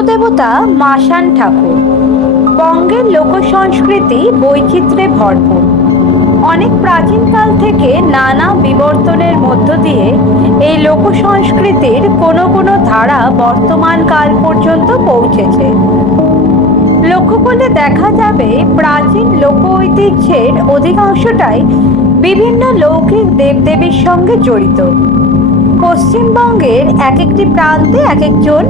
লোকদেবতা মাসান ঠাকুর। বঙ্গের লোকসংস্কৃতি বৈচিত্র্যে ভরপুর। অনেক প্রাচীনকাল থেকে নানা বিবর্তনের মধ্য দিয়ে এই লোকসংস্কৃতির কোনো কোনো ধারা বর্তমান কাল পর্যন্ত পৌঁছেছে। লক্ষ্য করলে দেখা যাবে প্রাচীন লোক ঐতিহ্যের অধিকাংশটাই বিভিন্ন লৌকিক দেবদেবীর সঙ্গে জড়িত। পশ্চিমবঙ্গের এক একটি প্রান্তে এক একজন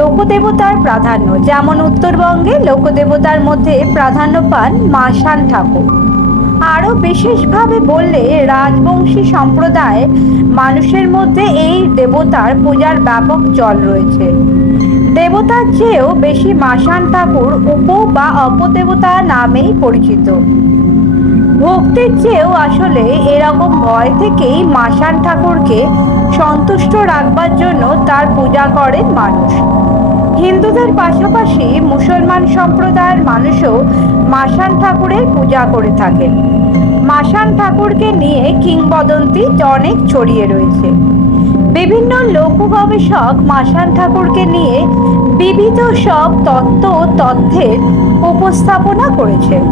লোকদেবতার প্রাধান্য, যেমন উত্তরবঙ্গে লোকদেবতার মধ্যে প্রাধান্য পান মাসান ঠাকুর। আরও বিশেষভাবে বললে রাজবংশী সম্প্রদায় মানুষের মধ্যে এই দেবতার পূজার ব্যাপক চল রয়েছে। দেবতার চেয়েও বেশি মাসান ঠাকুর উপ বা অপদেবতা নামেই পরিচিত। ভক্তির চেয়েও আসলে এরকম ভয় থেকেই মাসান ঠাকুরকে সন্তুষ্ট রাখবার জন্য তার পূজা করেন মানুষ। হিন্দুদের পাশাপাশি মুসলমান সম্প্রদায়ের মানুষও মাসান ঠাকুরের পূজা করে থাকেন। মাসান ঠাকুরকে নিয়ে কিংবদন্তি অনেক ছড়িয়ে রয়েছে। বিভিন্ন লোক গবেষক মাসান ঠাকুরকে নিয়ে বিবিধ সব তথ্যের উপস্থাপনা করেছেন।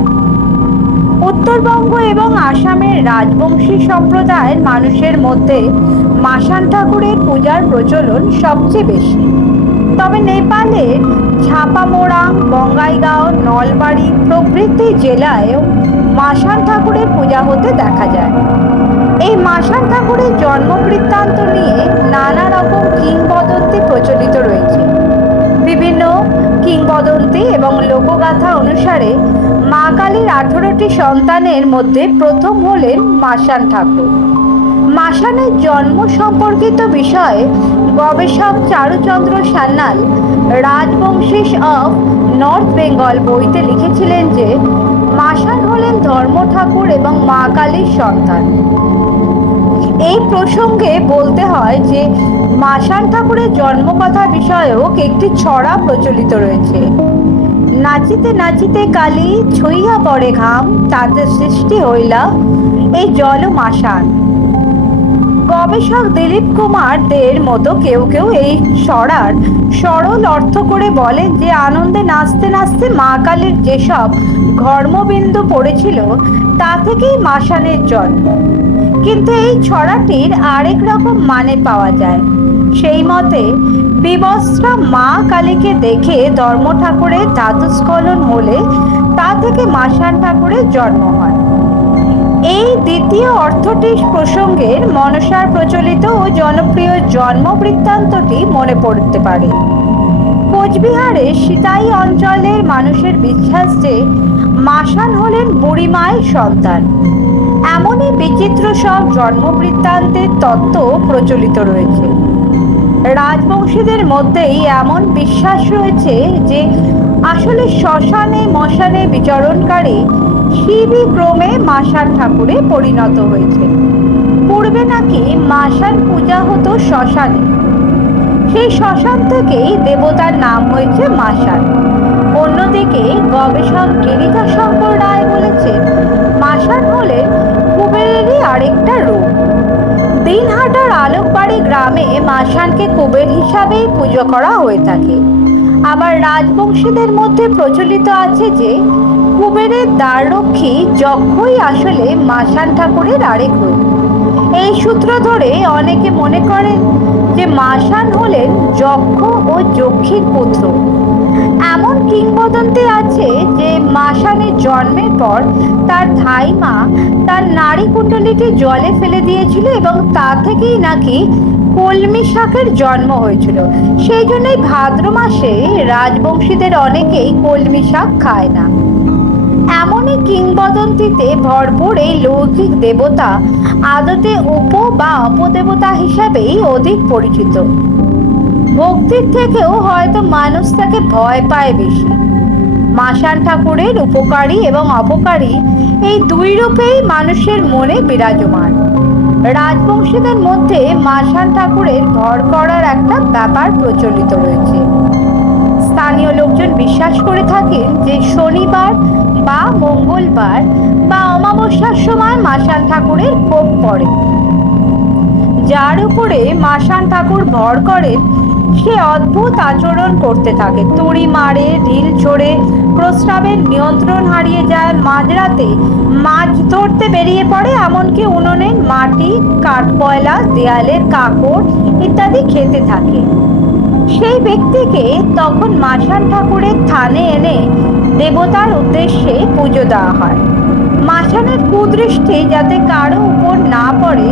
উত্তরবঙ্গ এবং আসামের রাজবংশী সম্প্রদায়ের মানুষের মধ্যে মাসান ঠাকুরের পূজার প্রচলন সবচেয়ে বেশি। তবে নেপালের ছাপামোরাং, বঙ্গাইগাঁও, নলবাড়ি প্রভৃতি জেলায়ও মাসান ঠাকুরের পূজা হতে দেখা যায়। এই মাসান ঠাকুরের জন্ম বৃত্তান্ত নিয়ে নানা রকম কিংবদন্তি প্রচলিত রয়েছে। বিভিন্ন কিংবদন্তি এবং লোকগাথা অনুসারে মা কালীর 18টি সন্তানের মধ্যে প্রথম হলেন মাসান ঠাকুর। মাসানের জন্ম সম্পর্কিত বিষয়ে গবেষক চারুচন্দ্র সান্যাল রাজবংশীস অফ নর্থ বেঙ্গল বইতে লিখেছিলেন যে মাসান হলেন ধর্ম ঠাকুর এবং মা কালীর সন্তান। এই প্রসঙ্গে বলতে হয় যে মাসান ঠাকুরের জন্মকথা বিষয়ক একটি ছড়া প্রচলিত রয়েছে। নাচিতে নাচিতে কালী ছুঁইয়া পড়ে ঘাম, তাতে সৃষ্টি হইলা এই জল মাসান। গবেষক দিলীপ কুমার দের মতো কেউ কেউ এই ছড়ার সরল অর্থ করে বলেন যে আনন্দে নাচতে নাচতে মা কালীর যেসব ঘর্মবিন্দু পড়েছিল তা থেকেই মাসানের জন্ম। কিন্তু এই ছড়াটির আরেক রকম মানে পাওয়া যায়। সেই মতে বিবস্ত্রা মা কালীকে দেখে ধর্ম ঠাকুরের ধাতুস্খলন হলে তা থেকে মাসান ঠাকুরের জন্ম হয়। এই দ্বিতীয় অর্থটি প্রসঙ্গের মনসার প্রচলিত ও জনপ্রিয় জন্ম বৃত্তান্তটি মনে পড়তে পারে। কোচবিহারের সিতাই অঞ্চলের মানুষের বিশ্বাস যে মাসান হলেন বুড়িমায়ের সন্তান। এমনই বিচিত্র সব জন্ম বৃত্তান্তের তত্ত্ব প্রচলিত রয়েছে। রাজবংশীদের মধ্যেই এমন বিশ্বাস রয়েছে যে আসলে শ্মশানে মশানে বিচরণকারী শিবই ক্রমে মাসান ঠাকুরে পরিণত হয়েছে। পূর্বে নাকি মাসান পূজা হতো শ্মশানে, সেই শ্মশান থেকেই দেবতার নাম হয়েছে মাসান। অন্যদিকে গবেষক গিরিজা শঙ্কর রায় বলেছেন মাসান হলেন কুবেরেরই আরেকটা রূপ। দিনহাটার আলোকবাড়ি গ্রামে মাসানকে কুবের হিসাবেই পুজো করা হয়ে থাকে। আবার রাজবংশীদের মধ্যে প্রচলিত আছে যে কুবেরের দ্বাররক্ষী যক্ষই আসলে মাসান ঠাকুরের আরেক রূপ। এই সূত্র ধরে অনেকে মনে করেন যে মাসান হলেন যক্ষ ও যক্ষীর পুত্র। এমন কিংবদন্তি আছে যে মাসানের জন্মের পর তার ধাইমা তার নারী কুণ্ডলীটি জলে ফেলে দিয়েছিল এবং তা থেকেই নাকি কলমি শাকের জন্ম হয়েছিল। সেই জন্যই ভাদ্র মাসে রাজবংশীদের অনেকেই কলমি শাক খায় না। এমনই কিংবদন্তিতে ভরপুর এই লৌকিক দেবতা আদতে উপ বা অপদেবতা হিসাবেই অধিক পরিচিত। ভক্তির থেকেও হয়তো মানুষ তাকে ভয় পায় বেশি। মাসান ঠাকুরের উপকারী এবং অপকারী এই দুই রূপেই মানুষের মনে বিরাজমান। রাজবংশীদের মধ্যে মাসান ঠাকুরের ভর করার একটা ব্যাপার প্রচলিত রয়েছে। স্থানীয় লোকজন বিশ্বাস করে থাকেন যে শনিবার বা মঙ্গলবার বা অমাবস্যার সময় মাসান ঠাকুরের কোপ পড়ে। যার উপরে মাসান ঠাকুর ভর করেন সে অদ্ভুত আচরণ করতে থাকে, তুড়ি মারে, ঢিল ছোড়ে, প্রস্রাবের নিয়ন্ত্রণ হারিয়ে যায়, মাঝরাতে মাছ ধরতে বেরিয়ে পড়ে, এমনকি উনুনের মাটি, কাঠকয়লা, দেয়ালের কাকড় ইত্যাদি খেতে থাকে। সেই ব্যক্তিকে তখন মাসান ঠাকুরের থানে এনে দেবতার উদ্দেশ্যে পুজো দেওয়া হয়। মাসানের কুদৃষ্টি যাতে কারো উপর না পড়ে,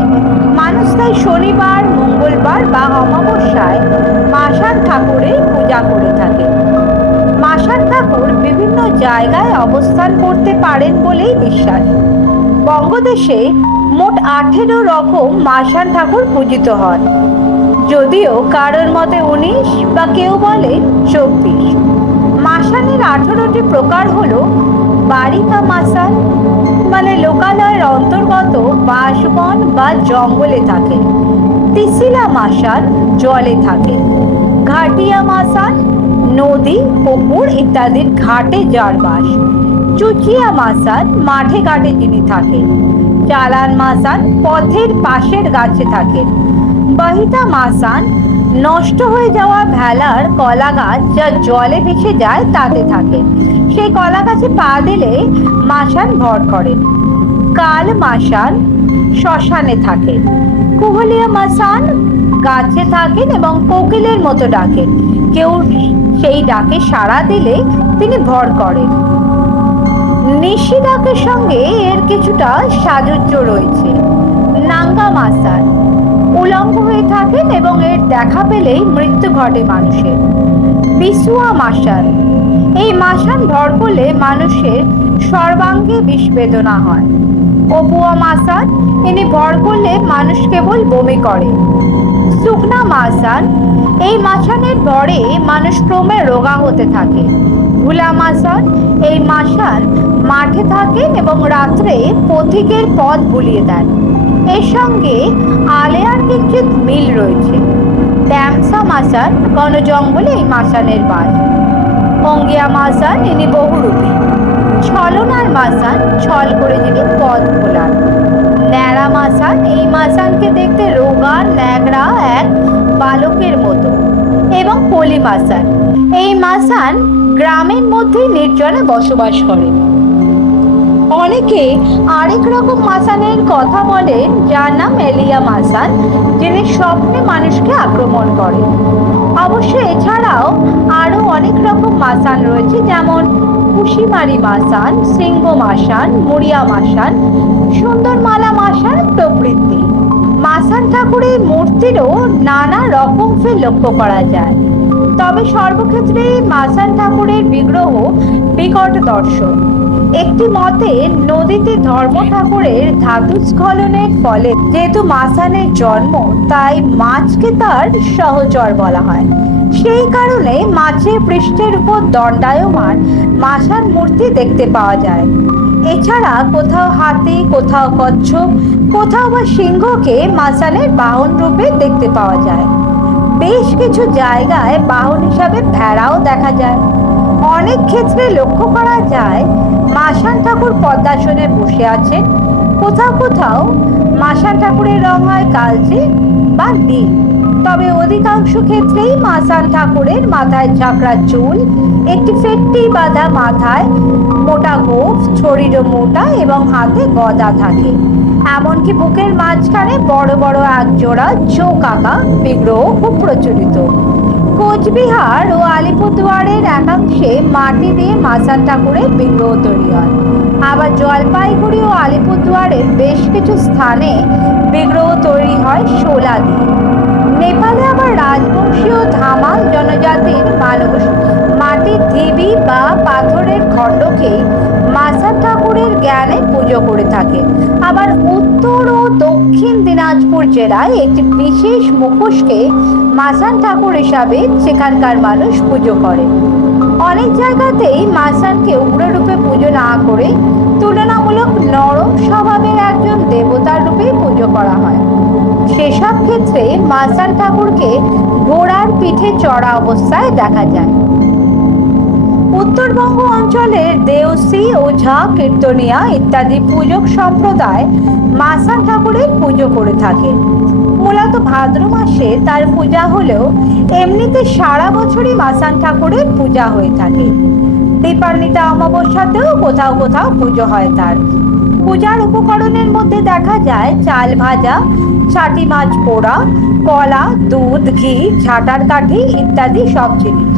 মানুষ তাই শনিবার, মঙ্গলবার বা অমাবস্যায় মাসান ঠাকুরের পূজা করে থাকে। মাসান ঠাকুর বিভিন্ন জায়গায় অবস্থান করতে পারেন বলেই বিশ্বাস। বঙ্গদেশে মোট 18 রকম মাসান ঠাকুর পূজিত হন, যদিও কারোর মতে 19 বা কেউ বলেন 24। মাসানের 18টি প্রকার হলো বাড়িকা মাসান, মানে লোকালয়ের অন্তর্গত বাসবন বা জঙ্গলে থাকে। তিসিলা মাসান, জলে থাকে। ঘাটিয়া মাসান, নদী, পুকুর ইত্যাদির ঘাটে যার বাস। চুচিয়া মাসান, মাঠে ঘাটে যিনি থাকেন। চালান মাসান, পথের পাশের গাছে থাকেন। বহিতা মাসান, নষ্ট হয়ে যাওয়া ভেলার কলা গাছ যা জলে ভেসে যায় তাতে থাকে। সেই কলা গাছে পা দিলে মাসান ভর করেন। কাল মাসান, শ্মশানে থাকেন। কুহলিয়া মাসান, গাছে থাকেন এবং কোকিলের মতো ডাকেন। কেউ সেই ডাকে সাড়া দিলে তিনি ভর করেন। নিশি ডাকের সঙ্গে এর কিছুটা সাযুজ্য রয়েছে। নাঙ্গা মাসান, উলঙ্গ হয়ে থাকেন এবং এর দেখা পেলেই মৃত্যু ঘটে মানুষের। বিসুয়া মাসান, এই মাসান ভর করলে মানুষের সর্বাঙ্গে বিষ বেদনা হয়। অপুয়া মাসান, ইনি ভর করলে মানুষ কেবল বমি করে। শুকনা মাসান, এই মাসানের ভরে মানুষ ক্রমে রোগা হতে থাকে। ভুলা মাসান, এই মাসান মাঠে থাকেন এবং রাত্রে পথিকের পথ ভুলিয়ে দেন। এর সঙ্গে আলেয়ার কিঞ্চিত মিল রয়েছে। ট্যামসা মাসান, ঘন জঙ্গলে এই মাসানের বাস। অঙ্গিয়া মাসান, ইনি বহুরূপী। ছলনার মাসান, ছল করে যিনি পথ ভোলান। ন্যাড়া মাসান, এই মাসানকে দেখতে রোগা ন্যাকড়া এক বালকের মতো। এবং পলি মাসান, এই মাসান গ্রামের মধ্যে নির্জনে বসবাস করে। অনেকে আরেক রকম মাসানের কথা বলেন, যার নাম এলিয়া মাসান, যিনি স্বপ্নে মানুষকে আক্রমণ করে। অবশ্য এছাড়াও আরো অনেক রকম মাসান রয়েছে, যেমন কুশিমারি মাসান, সিংহ মাসান, মুড়িয়া মাসান, সুন্দরমালা মাসান প্রভৃতি। মাসান ঠাকুরের মূর্তিরও নানা রকম ফের লক্ষ্য করা যায়, তবে সর্বক্ষেত্রে মাসান ঠাকুরের বিগ্রহ বিকট দর্শন। একটি মতে নদীতে ধর্ম ঠাকুরের ধাতুস্খলনের ফলে যেহেতু মাসানের জন্ম, তাই মাছকে তার সহচর বলা হয়। সেই কারণে মাছের পৃষ্ঠের উপর দণ্ডায়মান মাসান মূর্তি দেখতে পাওয়া যায়। এছাড়া কোথাও হাতি, কোথাও কচ্ছপ, কোথাও বা সিংহকে মাসানের বাহন রূপে দেখতে পাওয়া যায়। বেশ কিছু জায়গায় বাহন হিসাবে ভেড়াও দেখা যায়। অনেক ক্ষেত্রে লক্ষ্য করা যায় মাসান ঠাকুর পদ্মাসনে বসে আছেন। কোথাও কোথাও মাসান ঠাকুরের রং হয় কালচে বা নীল, তবে অধিকাংশ ক্ষেত্রেই মাসান ঠাকুরের মাথায় ঝাঁকড়া চুল, একটি ফেট্টি বাঁধা মাথায় মোটা গোঁফ, শরীরও মোটা এবং হাতে গদা থাকে। এমনকি বুকের মাঝখানে বড় বড় এক জোড়া চোখ আঁকা বিগ্রহ খুব প্রচলিত। কোচবিহার ও আলিপুরদুয়ারের একাংশে মাটি দিয়ে মাসান ঠাকুরের বিগ্রহ তৈরি হয়। আবার জলপাইগুড়ি ও আলিপুরদুয়ারের বেশ কিছু স্থানে বিগ্রহ তৈরি হয় শোলা দিয়ে। নেপালে আবার রাজবংশীয় ধামাল জনজাতির মানুষ মাটির ঢিবি বা পাথরের খণ্ডকে মাসান ঠাকুরের জ্ঞানে পুজো করে থাকে। আবার উত্তর ও দক্ষিণ দিনাজপুর জেলায় একটি বিশেষ মুখোশকে মাসান ঠাকুর হিসাবে সেখানকার মানুষ পুজো করে। অনেক জায়গাতেই মাসানকে উগ্ররূপে পুজো না করে তুলনামূলক নরম স্বভাবের একজন দেবতার রূপে পুজো করা হয়। সেসব ক্ষেত্রে মাসান ঠাকুরকে ঘোড়ার পিঠে চড়া অবস্থায় দেখা যায়। উত্তরবঙ্গ অঞ্চলের দেওসি, ওঝা, কীর্তনিয়া ইত্যাদি পূজক সম্প্রদায় মাসান ঠাকুরের পুজো করে থাকে। মূলত ভাদ্র মাসে তার পূজা হলেও এমনিতে সারা বছরই মাসান ঠাকুরের পূজা হয়ে থাকে। দীপান্বিতা অমাবস্যাতেও কোথাও কোথাও পুজো হয় তার। পূজার উপকরণের মধ্যে দেখা যায় চাল ভাজা, ছাটি মাছ পোড়া, কলা, দুধ, ঘি, ঝাঁটার কাঠি ইত্যাদি সব জিনিস।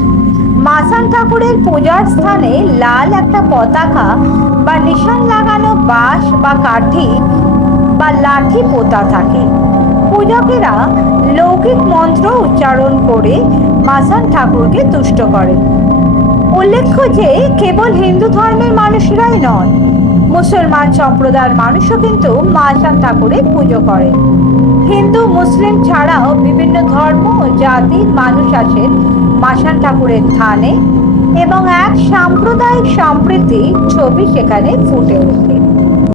মাসান ঠাকুরের পূজার স্থানে লাল একটা পতাকা বা নিশান লাগানো বাঁশ বা কাঠি বা লাঠি পোতা থাকে। পূজকেরা লৌকিক মন্ত্র উচ্চারণ করে মাসান ঠাকুরকে তুষ্ট করেন। উল্লেখ্য যে কেবল হিন্দু ধর্মের মানুষরাই নন, মুসলমান সম্প্রদায়ের মানুষও কিন্তু মাসান ঠাকুরের পুজো করে। হিন্দু, মুসলিম ছাড়াও বিভিন্ন ধর্ম ও জাতির মানুষ আসেন মাসান ঠাকুরের থানে এবং এক সাম্প্রদায়িক সম্প্রীতির ছবি সেখানে ফুটে ওঠে।